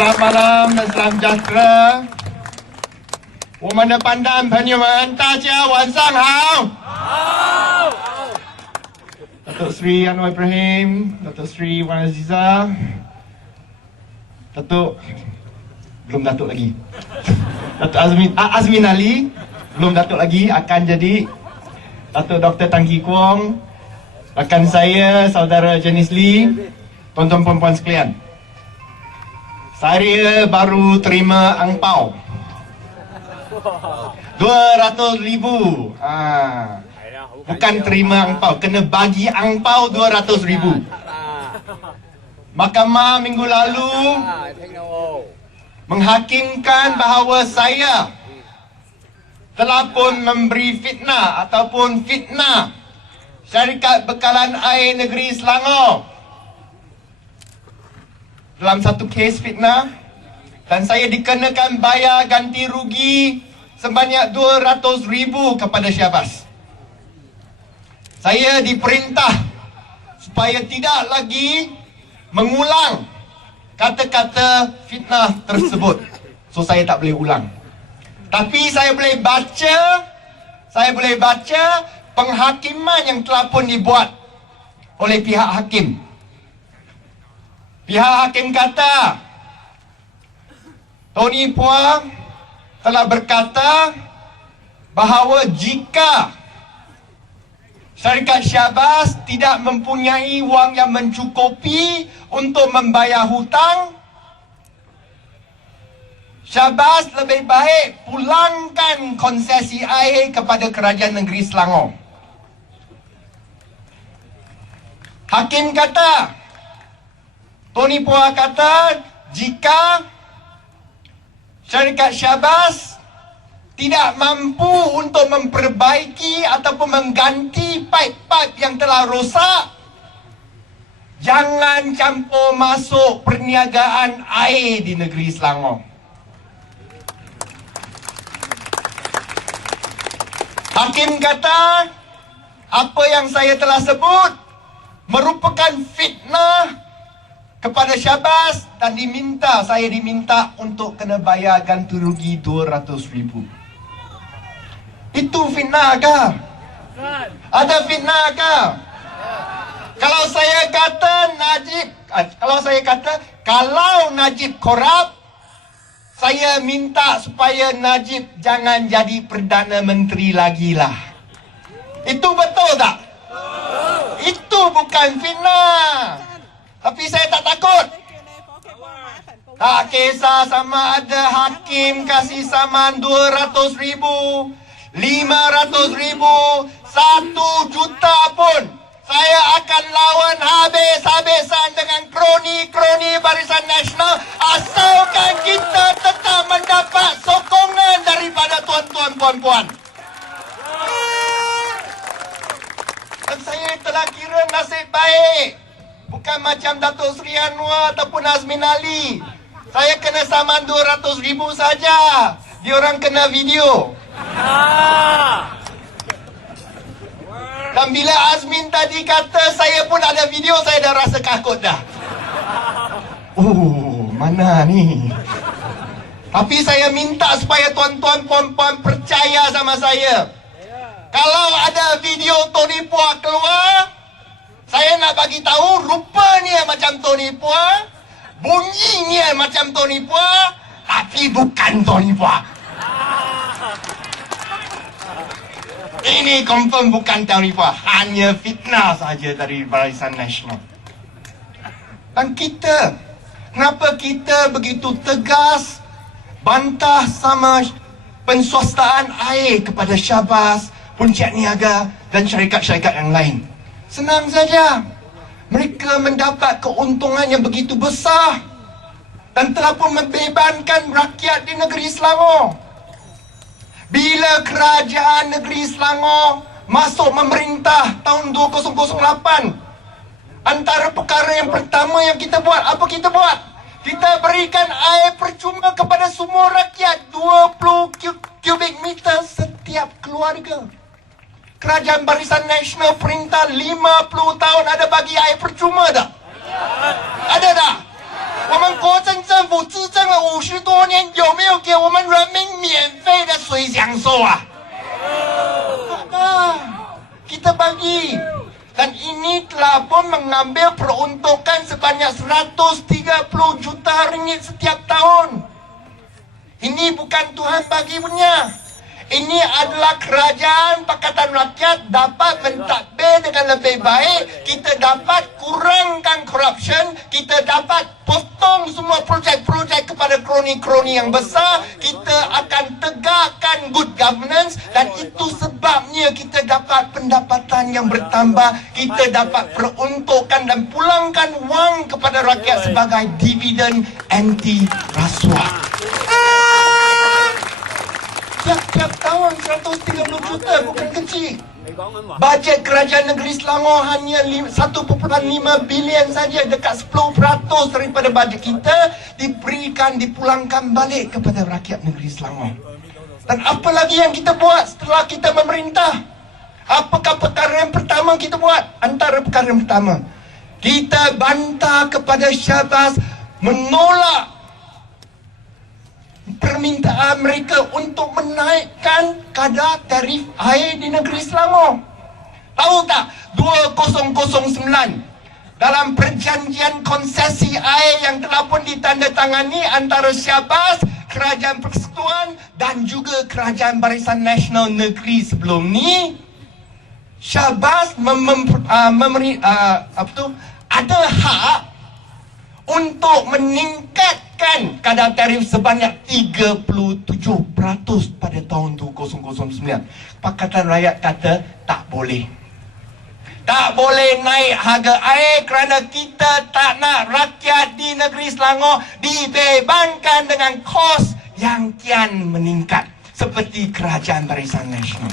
Selamat malam dan salam sejahtera. 我们的班担朋友们，大家晚上好。Datuk Seri Anwar Ibrahim, Datuk Seri Wan Aziza, Datuk belum Datuk lagi. Datuk Azmin Ali belum Datuk lagi, akan jadi Datuk Dr. Tan Kee Kuong, rakan saya saudara Janice Lee, tuan-tuan puan-puan sekalian. Saya baru terima angpau 200,000. Bukan terima angpau, kena bagi angpau 200,000. Mahkamah minggu lalu menghakimkan bahawa saya telah pun memberi fitnah ataupun fitnah Syarikat Bekalan Air Negeri Selangor dalam satu kes fitnah, dan saya dikenakan bayar ganti rugi sebanyak 200,000 kepada Syahbaz. Saya diperintah supaya tidak lagi mengulang kata-kata fitnah tersebut. So saya tak boleh ulang. Tapi saya boleh baca penghakiman yang telah pun dibuat oleh pihak hakim. Pihak hakim kata Tony Phua telah berkata bahawa jika Syarikat Syahbaz tidak mempunyai wang yang mencukupi untuk membayar hutang, Syahbaz lebih baik pulangkan konsesi air kepada Kerajaan Negeri Selangor. Hakim kata, Tony Phua kata, jika Syarikat Syahbaz tidak mampu untuk memperbaiki ataupun mengganti paip-paip yang telah rosak, jangan campur masuk perniagaan air di negeri Selangor. Hakim kata, apa yang saya telah sebut merupakan fitnah kepada Syahbaz dan saya diminta untuk kena bayar ganti rugi 200,000. Itu fitnah ke? Ada fitnah ke? Kalau saya kata kalau Najib korup, saya minta supaya Najib jangan jadi Perdana Menteri lagi lah. Itu betul tak? Itu bukan fitnah. Tapi saya tak takut. Tak kisah sama ada hakim kasih saman 200,000, 500,000, 1 juta pun, saya akan lawan habis-habisan dengan kroni-kroni Barisan Nasional asalkan kita tetap mendapat sokongan daripada tuan-tuan puan-puan. Dan saya telah kira nasib baik. Bukan macam Datuk Seri Anwar ataupun Azmin Ali. Saya kena saman 200,000 saja. Diorang kena video. Dan bila Azmin tadi kata saya pun ada video, saya dah rasa takut dah. Oh, mana ni? Tapi saya minta supaya tuan-tuan puan-puan percaya sama saya. Kalau ada video Tony Phua keluar, saya nak bagi tahu rupanya macam Tony Phua, bunyinya macam Tony Phua, tapi bukan Tony Phua. Ini confirm bukan Tony Phua, hanya fitnah saja dari Barisan Nasional. Dan kenapa kita begitu tegas bantah sama penswastaan air kepada Syahbaz, Puncak Niaga dan syarikat-syarikat yang lain? Senang saja. Mereka mendapat keuntungan yang begitu besar dan telah pun membebankan rakyat di negeri Selangor. Bila Kerajaan Negeri Selangor masuk memerintah tahun 2008, antara perkara yang pertama yang kita buat, apa kita buat? Kita berikan air percuma kepada semua rakyat, 20 kubik meter setiap keluarga. Kerajaan Barisan Nasional perintah 50 tahun ada bagi air percuma tak? Ada tak? 我们国政政府执政50多年有没有给我们人民免费的水享受啊？Kita bagi. Dan ini telah pun mengambil peruntukan sebanyak 130 juta ringgit setiap tahun. Ini bukan Tuhan bagi punya. Ini adalah kerajaan Pakatan Rakyat dapat mentadbir dengan lebih baik. Kita dapat kurangkan corruption. Kita dapat potong semua projek-projek kepada kroni-kroni yang besar. Kita akan tegakkan good governance. Dan itu sebabnya kita dapat pendapatan yang bertambah. Kita dapat peruntukkan dan pulangkan wang kepada rakyat sebagai dividen anti rasuah. Tiap tahun 130 juta bukan kecil. Bajet kerajaan negeri Selangor hanya 1.5 bilion saja, dekat 10% daripada bajet kita dipulangkan balik kepada rakyat negeri Selangor. Dan apa lagi yang kita buat setelah kita memerintah? Apakah perkara yang pertama kita buat? Antara perkara yang pertama, kita bantah kepada Syahbaz menolak permintaan mereka untuk menaikkan kadar tarif air di negeri Selangor. Tahu tak, 2009 dalam perjanjian konsesi air yang telah pun ditandatangani antara Syahbaz, Kerajaan Persekutuan dan juga Kerajaan Barisan Nasional Negeri sebelum ni, Syahbaz ada hak untuk meningkatkan kadar tarif sebanyak 37% pada tahun 2009. Pakatan Rakyat kata tak boleh. Tak boleh naik harga air kerana kita tak nak rakyat di negeri Selangor dibebankan dengan kos yang kian meningkat seperti Kerajaan Barisan Nasional.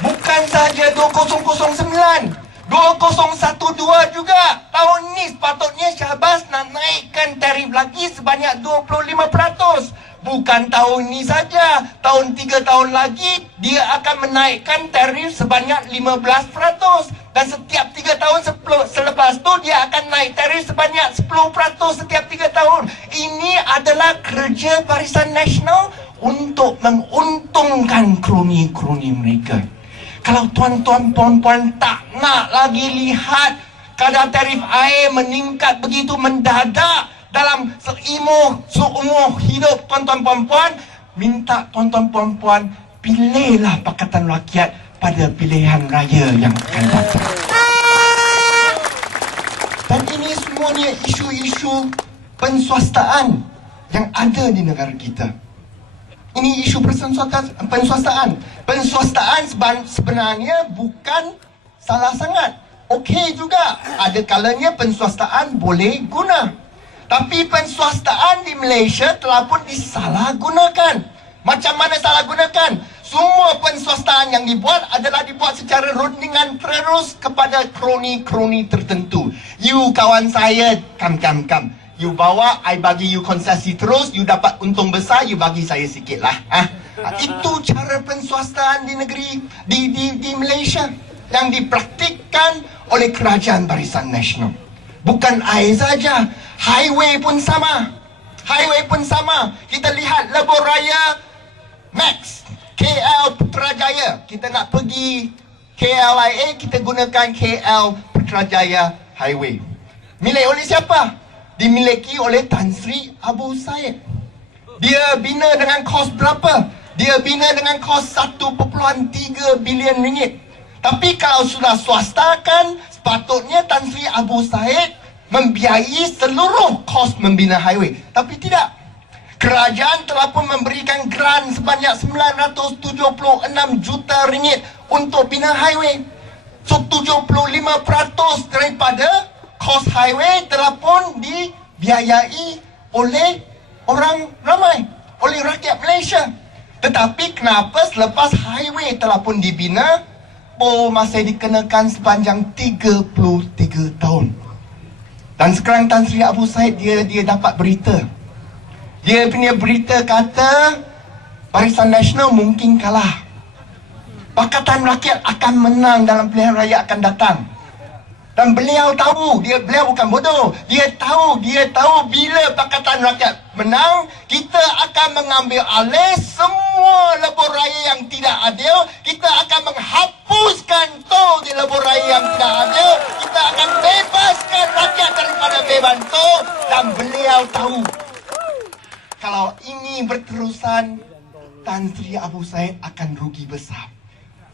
Bukan sahaja 2009, 2012 juga. Tahun ni sepatutnya Syahbaz nak naikkan tarif lagi sebanyak 25%. Bukan tahun ni saja, tahun 3 tahun lagi dia akan menaikkan tarif sebanyak 15%. Dan setiap 3 tahun selepas tu dia akan naik tarif sebanyak 10% setiap 3 tahun. Ini adalah kerja Barisan Nasional untuk menguntungkan kroni-kroni mereka. Kalau tuan-tuan puan-puan tak nak lagi lihat kadar tarif air meningkat begitu mendadak dalam seumur hidup tuan-tuan puan-puan, minta tuan-tuan puan-puan pilihlah Pakatan Rakyat pada pilihan raya yang akan datang. Dan ini semuanya isu-isu penswastaan yang ada di negara kita. Ini isu penswastaan. Penswastaan sebenarnya bukan salah sangat. Okey juga. Ada kalanya penswastaan boleh guna. Tapi penswastaan di Malaysia telah pun disalahgunakan. Macam mana salah gunakan? Semua penswastaan yang dibuat adalah dibuat secara rundingan terus kepada kroni-kroni tertentu. You kawan saya, kam. You bawa, I bagi you konsesi terus, you dapat untung besar, you bagi saya sikit lah. Itu cara penswastaan di negeri, di Malaysia yang dipraktikkan oleh Kerajaan Barisan Nasional. Bukan air saja, highway pun sama. Kita lihat Lebuh Raya Max, KL Putrajaya. Kita nak pergi KLIA, kita gunakan KL Putrajaya Highway. Milik oleh siapa? Dimiliki oleh Tan Sri Abu Said. Dia bina dengan kos berapa? Dia bina dengan kos 1.3 bilion ringgit. Tapi kalau sudah swastakan, sepatutnya Tan Sri Abu Said membiayai seluruh kos membina highway. Tapi tidak. Kerajaan telah pun memberikan grant sebanyak 976 juta ringgit untuk bina highway. So 75% daripada kos highway telah pun dibiayai oleh orang ramai, oleh rakyat Malaysia. Tetapi kenapa selepas highway telah pun dibina, masih dikenakan sepanjang 33 tahun. Dan sekarang Tan Sri Abu Said dia dapat berita. Dia punya berita kata Barisan Nasional mungkin kalah. Pakatan Rakyat akan menang dalam pilihan raya akan datang. Dan beliau tahu, beliau bukan bodoh. Dia tahu bila Pakatan Rakyat menang, kita akan mengambil alih semua lebuh raya yang tidak adil. Kita akan menghapuskan tol di lebuh raya yang tidak adil. Kita akan bebaskan rakyat daripada beban tol. Dan beliau tahu, kalau ini berterusan, Tan Sri Abu Said akan rugi besar.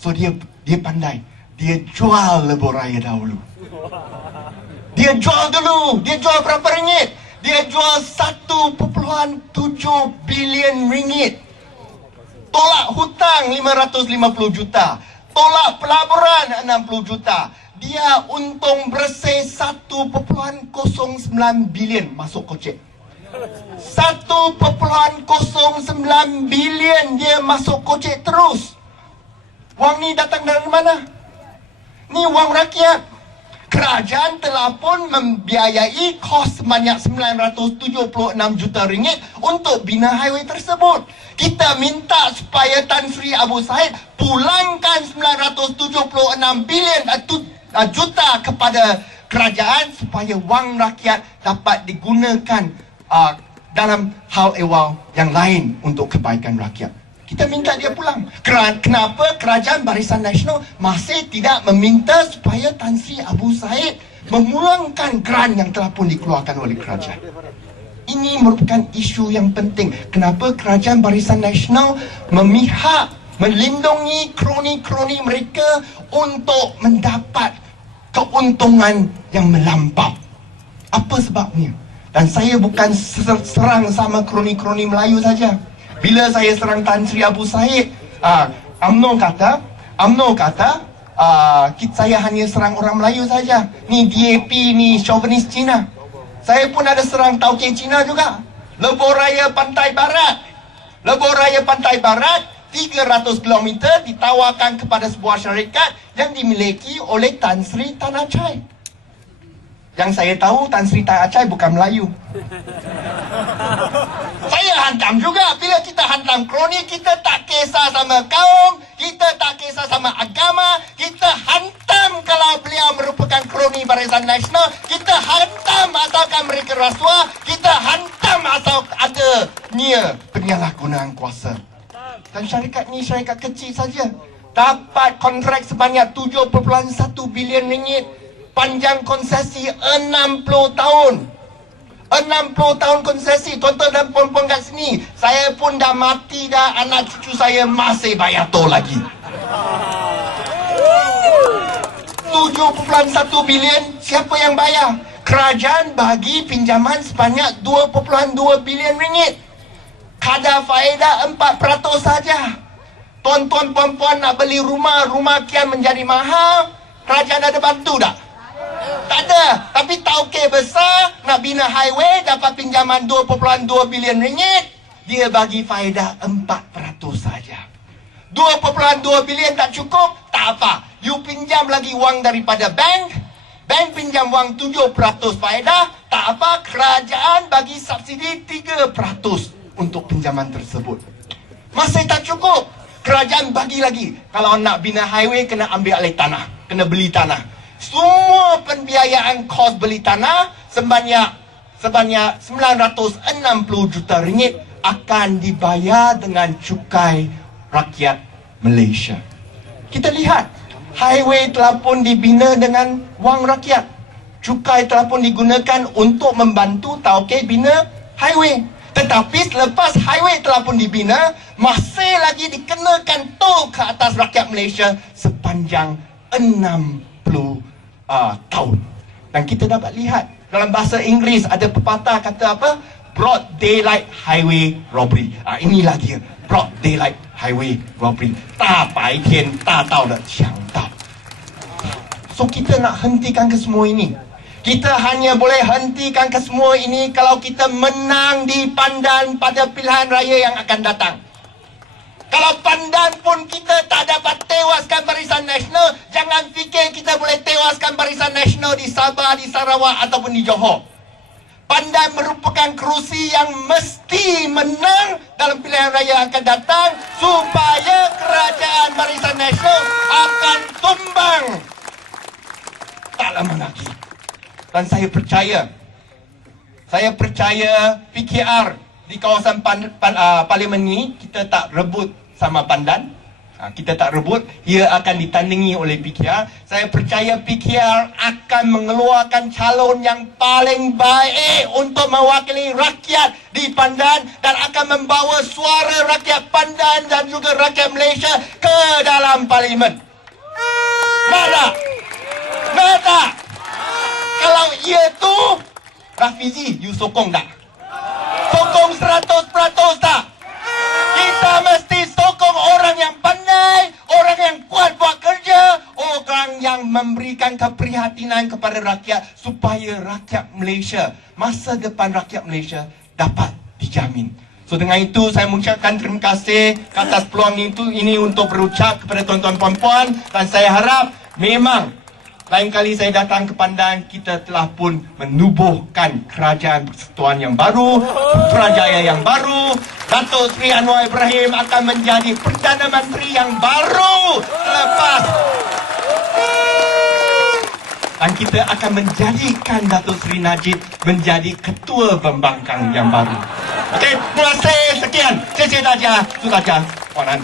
So dia pandai. Dia jual lebuh raya dahulu. Dia jual dulu. Dia jual berapa ringgit? Dia jual 1.7 bilion ringgit. Tolak hutang 550 juta. Tolak pelaburan 60 juta. Dia untung bersih 1.09 bilion masuk kocek. 1.09 bilion dia masuk kocek terus. Wang ni datang dari mana? Ni wang rakyat. Kerajaan telah pun membiayai kos sebanyak 976 juta ringgit untuk bina highway tersebut. Kita minta supaya Tan Sri Abu Said pulangkan 976 bilion juta kepada kerajaan supaya wang rakyat dapat digunakan dalam hal ehwal yang lain untuk kebaikan rakyat. Kita minta dia pulang. Kenapa Kerajaan Barisan Nasional masih tidak meminta supaya Tan Sri Abu Said memulangkan geran yang telah pun dikeluarkan oleh kerajaan? Ini merupakan isu yang penting. Kenapa Kerajaan Barisan Nasional memihak, melindungi kroni-kroni mereka untuk mendapat keuntungan yang melampau? Apa sebabnya? Dan saya bukan serang sama kroni-kroni Melayu saja. Bila saya serang Tan Sri Abu Said, UMNO kata, saya hanya serang orang Melayu saja. Ni DAP, ni chauvinis Cina. Saya pun ada serang Tauke Cina juga. Lebuh Raya Pantai Barat. Lebuh Raya Pantai Barat, 300 km ditawarkan kepada sebuah syarikat yang dimiliki oleh Tan Sri Tan Acai. Yang saya tahu, Tan Sri Tan Acai bukan Melayu. Saya hantam juga. Bila kita hantam kroni, kita tak kisah sama kaum, kita tak kisah sama agama, kita hantam kalau beliau merupakan kroni Barisan Nasional, kita hantam asalkan mereka rasuah, kita hantam asal ada penyalahgunaan kuasa. Dan syarikat ni syarikat kecil saja, dapat kontrak sebanyak 7.1 bilion ringgit, panjang konsesi 60 tahun. 60 tahun konsesi. Tuan-tuan dan puan-puan kat sini, saya pun dah mati dah, anak cucu saya masih bayar tol lagi. 7.1 bilion, siapa yang bayar? Kerajaan bagi pinjaman sebanyak 2.2 bilion ringgit. Kadar faedah 4% saja. Tuan-tuan puan-puan nak beli rumah kian menjadi mahal, kerajaan ada bantu tak? Tak ada. Tapi tauke besar nak bina highway dapat pinjaman 2.2 bilion ringgit, dia bagi faedah 4% saja. 2.2 bilion tak cukup, tak apa. You pinjam lagi wang daripada bank pinjam wang 7% faedah, tak apa, kerajaan bagi subsidi 3% untuk pinjaman tersebut. Masih tak cukup, kerajaan bagi lagi. Kalau nak bina highway, kena ambil alih tanah, kena beli tanah. Semua pembiayaan kos beli tanah sebanyak 960 juta ringgit akan dibayar dengan cukai rakyat Malaysia. Kita lihat, highway telah pun dibina dengan wang rakyat. Cukai telah pun digunakan untuk membantu tauke bina highway. Tetapi selepas highway telah pun dibina, masih lagi dikenakan tol ke atas rakyat Malaysia sepanjang 60 tahun. Dan kita dapat lihat dalam bahasa Inggeris ada pepatah kata apa? Broad daylight highway robbery. Inilah dia, broad daylight highway robbery. 大白天大道的强盗. So kita nak hentikan kesemua ini. Kita hanya boleh hentikan kesemua ini kalau kita menang di Pandan pada pilihan raya yang akan datang. Kalau Pandan pun kita tak dapat tewaskan Barisan Nasional, jangan fikir kita boleh tewaskan Barisan Nasional di Sabah, di Sarawak ataupun di Johor. Pandan merupakan kerusi yang mesti menang dalam pilihan raya yang akan datang supaya kerajaan Barisan Nasional akan tumbang tak lama lagi. Dan saya percaya PKR di kawasan parlimen ini kita tak rebut sama Pandan. Kita tak rebut, ia akan ditandingi oleh PKR. Saya percaya PKR akan mengeluarkan calon yang paling baik untuk mewakili rakyat di Pandan dan akan membawa suara rakyat Pandan dan juga rakyat Malaysia ke dalam parlimen. Nak? Kalau ia tu, Rafizi, you sokong tak? Sokong 100% tak? Kita mesti sokong orang yang pandai, orang yang kuat buat kerja, orang yang memberikan keprihatinan kepada rakyat supaya rakyat Malaysia, masa depan rakyat Malaysia dapat dijamin. So dengan itu saya mengucapkan terima kasih atas peluang ini untuk berucap kepada tuan-tuan puan-puan, dan saya harap memang lain kali saya datang ke Pandan, kita telah pun menubuhkan kerajaan persekutuan yang baru, Putrajaya yang baru. Datuk Seri Anwar Ibrahim akan menjadi Perdana Menteri yang baru selepas. Dan kita akan menjadikan Datuk Seri Najib menjadi Ketua Pembangkang yang baru. Okey, terima kasih. Sekian. Saya Daja, Sudaja, Puanan.